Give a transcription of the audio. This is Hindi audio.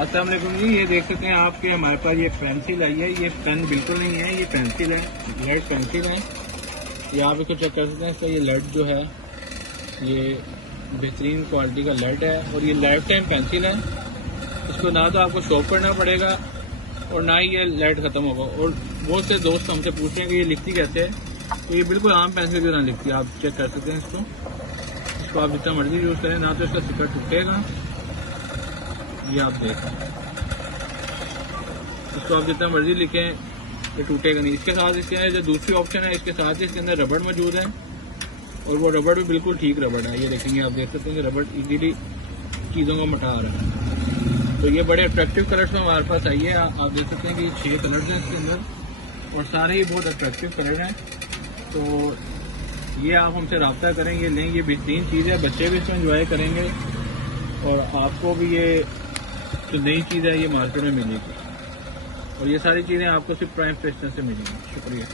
अस्सलाम वालेकुम जी, ये देख सकते हैं आपके हमारे पास ये पेंसिल आई है। ये पेन बिल्कुल नहीं है, ये पेंसिल है, लेड पेंसिल है। ये आप इसको चेक कर सकते हैं। इसका ये लेड जो है ये बेहतरीन क्वालिटी का लेड है और ये लाइफ टाइम पेंसिल है। इसको ना तो आपको शॉप करना पड़ेगा और ना ही ये लेड ख़त्म होगा। और बहुत से दोस्त हमसे पूछ रहे हैं कि ये लिखती कैसे है, तो ये बिल्कुल आम पेंसिल की तरह लिखती है। आप चेक कर सकते हैं इसको आप जितना मर्जी यूज़ करें, ना तो इसका स्टिकर टूटेगा। ये आप देखें, इसको आप जितना मर्जी लिखें ये टूटेगा नहीं। इसके साथ इसके जो दूसरी ऑप्शन है, इसके साथ ही इसके अंदर रबड़ मौजूद है और वो रबड़ भी बिल्कुल ठीक रबड़ है। ये देखेंगे, आप देख सकते हैं कि रबड़ इजीली चीज़ों को मिटा रहा है। तो ये बड़े अट्रैक्टिव कलर्स में हमारे पास आई है। आप देख सकते हैं कि 6 कलर्स हैं इसके अंदर और सारे ही बहुत अट्रैक्टिव कलर हैं। तो ये आप हमसे रब्ता करें, ये लें, ये बेहतरीन चीज़ है। बच्चे भी इसको एंजॉय करेंगे और आपको भी ये जो नई चीज़ है ये मार्केट में मिलेगी। और ये सारी चीज़ें आपको सिर्फ प्राइम फ्रेशनर से मिलेंगी। शुक्रिया।